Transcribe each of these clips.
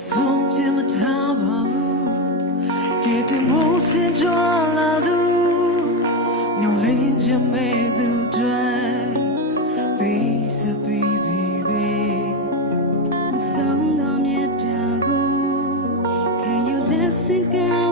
ဆုံးပြမထားပါဘူးကဲတမိုးစင်ကြလာသူညလိန်ချမဲ့သူတွေပေးစပီပီပဲမဆုံးတော့မြတ်တာကို Can you listen girl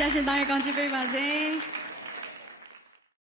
ဆရာရှင်သားရဲ့ကောင်းချီးပေးပါစေ။